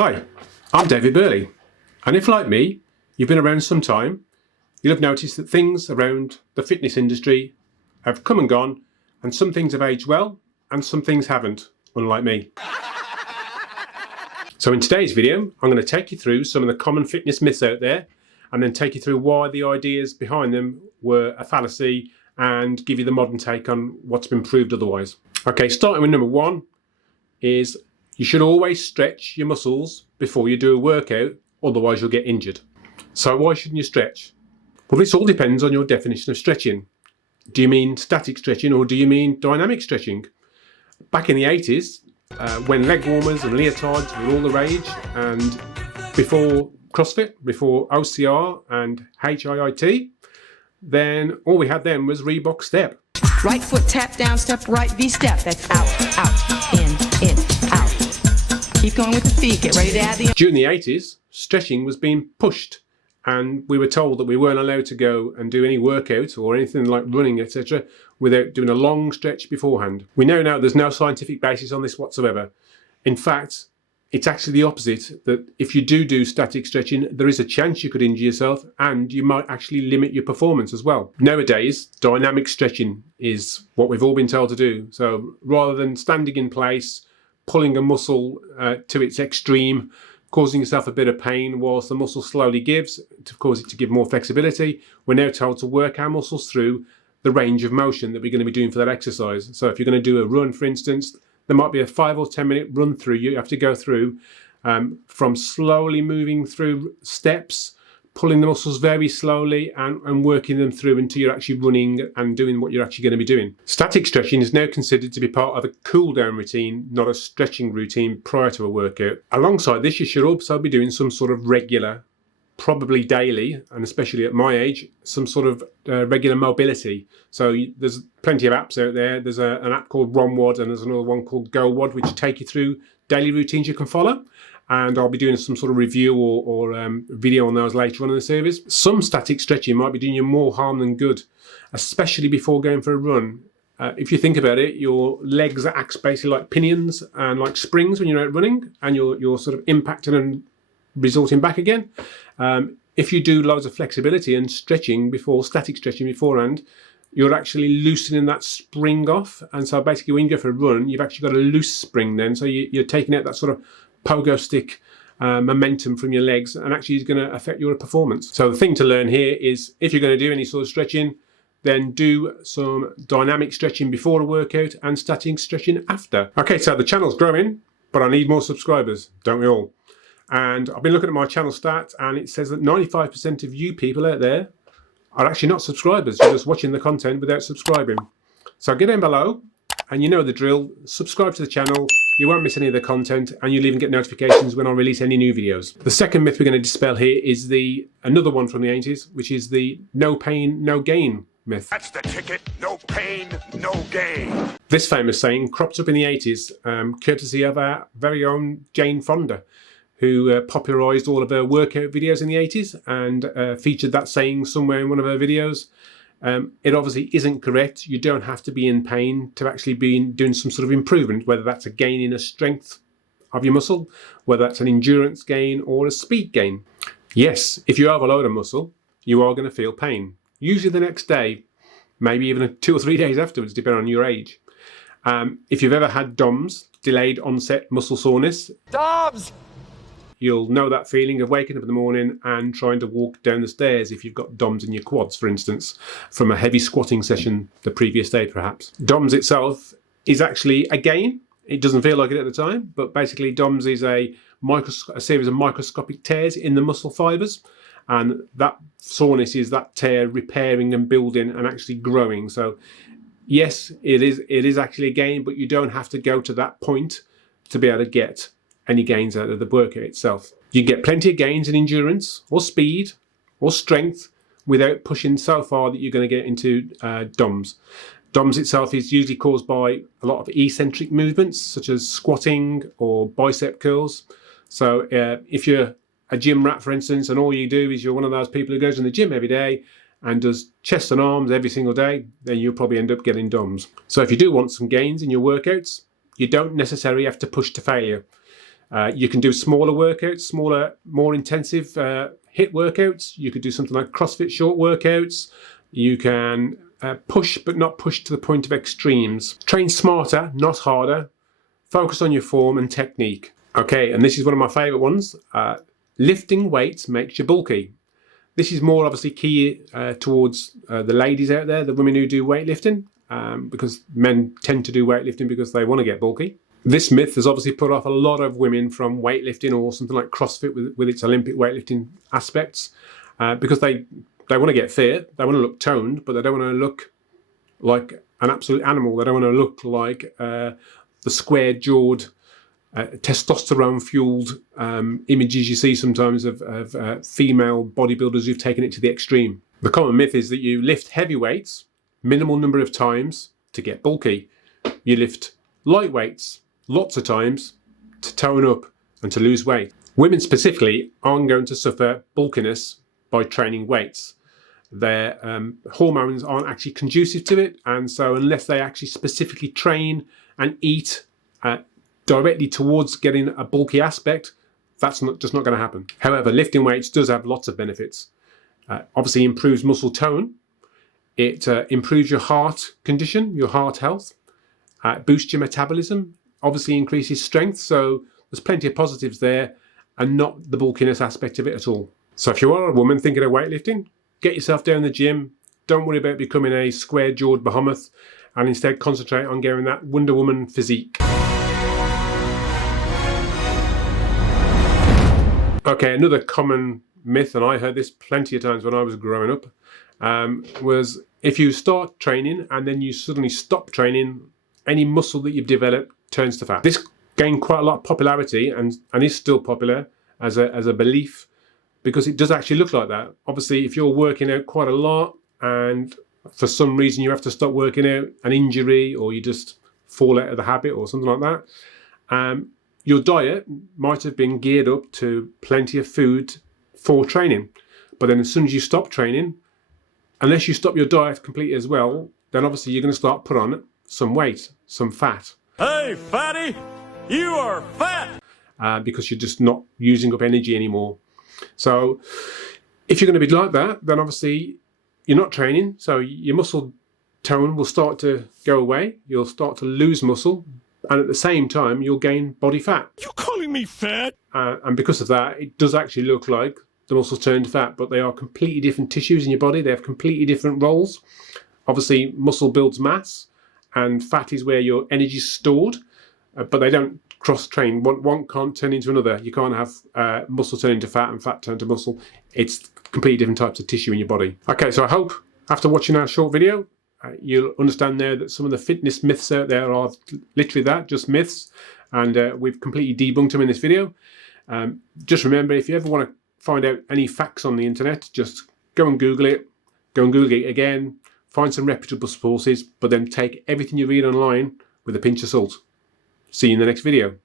Hi, I'm David Burley, and if like me, you've been around some time, you'll have noticed that things around the fitness industry have come and gone, and some things have aged well, and some things haven't, unlike me. So in today's video, I'm going to take you through some of the common fitness myths out there, and then take you through why the ideas behind them were a fallacy, and give you the modern take on what's been proved otherwise. Okay, starting with number one is you should always stretch your muscles before you do a workout, otherwise you'll get injured. So why shouldn't you stretch? Well, this all depends on your definition of stretching. Do you mean static stretching or do you mean dynamic stretching? Back in the 80s, when leg warmers and leotards were all the rage, and before CrossFit, before OCR and HIIT, then all we had then was Reebok Step. Right foot tap down, step right, V-step. That's out, in, out. Keep going with the feet, get ready to add the... During the 80s, stretching was being pushed, and we were told that we weren't allowed to go and do any workout or anything like running, etc., without doing a long stretch beforehand. We know now there's no scientific basis on this whatsoever. In fact, it's actually the opposite, that if you do static stretching, there is a chance you could injure yourself and you might actually limit your performance as well. Nowadays, dynamic stretching is what we've all been told to do. So rather than standing in place, pulling a muscle to its extreme, causing yourself a bit of pain whilst the muscle slowly gives, to cause it to give more flexibility, we're now told to work our muscles through the range of motion that we're going to be doing for that exercise. So if you're going to do a run, for instance, there might be a 5 or 10 minute run through. You have to go through from slowly moving through steps, pulling the muscles very slowly and working them through until you're actually running and doing what you're actually going to be doing. Static stretching is now considered to be part of a cool down routine, not a stretching routine prior to a workout. Alongside this, you should also be doing some sort of regular, probably daily, and especially at my age, some sort of regular mobility. So there's plenty of apps out there. There's an app called ROMWOD and there's another one called GoWOD, which take you through daily routines you can follow. And I'll be doing some sort of review or video on those later on in the series. Some static stretching might be doing you more harm than good, especially before going for a run. If you think about it, your legs act basically like pinions and like springs when you're out running, and you're sort of impacting and resorting back again. If you do loads of flexibility and stretching before, static stretching beforehand, you're actually loosening that spring off. And so basically when you go for a run, you've actually got a loose spring then. So you're taking out that sort of pogo stick momentum from your legs, and actually is going to affect your performance. So the thing to learn here is, if you're going to do any sort of stretching, then do some dynamic stretching before a workout and static stretching after. Okay, so the channel's growing, but I need more subscribers, don't we all? And I've been looking at my channel stats, and it says that 95% of you people out there are actually not subscribers. You're just watching the content without subscribing. So get down below, and you know the drill. Subscribe to the channel. You won't miss any of the content, and you'll even get notifications when I release any new videos. The second myth we're going to dispel here is another one from the 80s, which is the no pain, no gain myth. That's the ticket. No pain, no gain. This famous saying cropped up in the 80s, courtesy of our very own Jane Fonda, who popularised all of her workout videos in the 80s and featured that saying somewhere in one of her videos. It obviously isn't correct. You don't have to be in pain to actually be doing some sort of improvement, whether that's a gain in a strength of your muscle, whether that's an endurance gain or a speed gain. Yes, if you overload a muscle, you are going to feel pain. Usually the next day, maybe even 2 or 3 days afterwards, depending on your age. If you've ever had DOMS, delayed onset muscle soreness, Dobbs! You'll know that feeling of waking up in the morning and trying to walk down the stairs if you've got DOMS in your quads, for instance, from a heavy squatting session the previous day, perhaps. DOMS itself is actually a gain. It doesn't feel like it at the time, but basically DOMS is a series of microscopic tears in the muscle fibres, and that soreness is that tear repairing and building and actually growing. So yes, it is actually a gain, but you don't have to go to that point to be able to get any gains out of the workout itself. You get plenty of gains in endurance or speed or strength without pushing so far that you're going to get into DOMS. DOMS itself is usually caused by a lot of eccentric movements, such as squatting or bicep curls. So if you're a gym rat, for instance, and all you do is you're one of those people who goes in the gym every day and does chest and arms every single day, then you'll probably end up getting DOMS. So if you do want some gains in your workouts, you don't necessarily have to push to failure. You can do smaller workouts, smaller, more intensive HIIT workouts. You could do something like CrossFit short workouts. You can push, but not push to the point of extremes. Train smarter, not harder. Focus on your form and technique. Okay, and this is one of my favourite ones. Lifting weights makes you bulky. This is more obviously key towards the ladies out there, the women who do weightlifting, because men tend to do weightlifting because they want to get bulky. This myth has obviously put off a lot of women from weightlifting or something like CrossFit with its Olympic weightlifting aspects, because they want to get fit, they want to look toned, but they don't want to look like an absolute animal. They don't want to look like the square-jawed, testosterone-fueled images you see sometimes of female bodybuilders who've taken it to the extreme. The common myth is that you lift heavy weights, minimal number of times to get bulky. You lift light weights, lots of times to tone up and to lose weight. Women specifically aren't going to suffer bulkiness by training weights. Their hormones aren't actually conducive to it, and so unless they actually specifically train and eat directly towards getting a bulky aspect, that's just not going to happen. However, lifting weights does have lots of benefits. Obviously improves muscle tone, it improves your heart condition, your heart health, boosts your metabolism, obviously increases strength, so there's plenty of positives there and not the bulkiness aspect of it at all. So if you are a woman thinking of weightlifting, get yourself down the gym, don't worry about becoming a square-jawed behemoth, and instead concentrate on getting that Wonder Woman physique. Okay, another common myth, and I heard this plenty of times when I was growing up, was if you start training and then you suddenly stop training, any muscle that you've developed turns to fat. This gained quite a lot of popularity and is still popular as a belief, because it does actually look like that. Obviously, if you're working out quite a lot and for some reason you have to stop working out, an injury, or you just fall out of the habit or something like that, your diet might have been geared up to plenty of food for training. But then as soon as you stop training, unless you stop your diet completely as well, then obviously you're going to start put on some weight, some fat. Hey, fatty, you are fat! Because you're just not using up energy anymore. So if you're going to be like that, then obviously you're not training, so your muscle tone will start to go away, you'll start to lose muscle, and at the same time you'll gain body fat. You calling me fat? And because of that, it does actually look like the muscles turn to fat, but they are completely different tissues in your body. They have completely different roles. Obviously, muscle builds mass, and fat is where your energy is stored, but they don't cross-train. One can't turn into another. You can't have muscle turn into fat and fat turn to muscle. It's completely different types of tissue in your body. Okay, so I hope after watching our short video, you'll understand now that some of the fitness myths out there are literally that, just myths, and we've completely debunked them in this video. Just remember, if you ever want to find out any facts on the internet, just go and Google it again, find some reputable sources, but then take everything you read online with a pinch of salt. See you in the next video.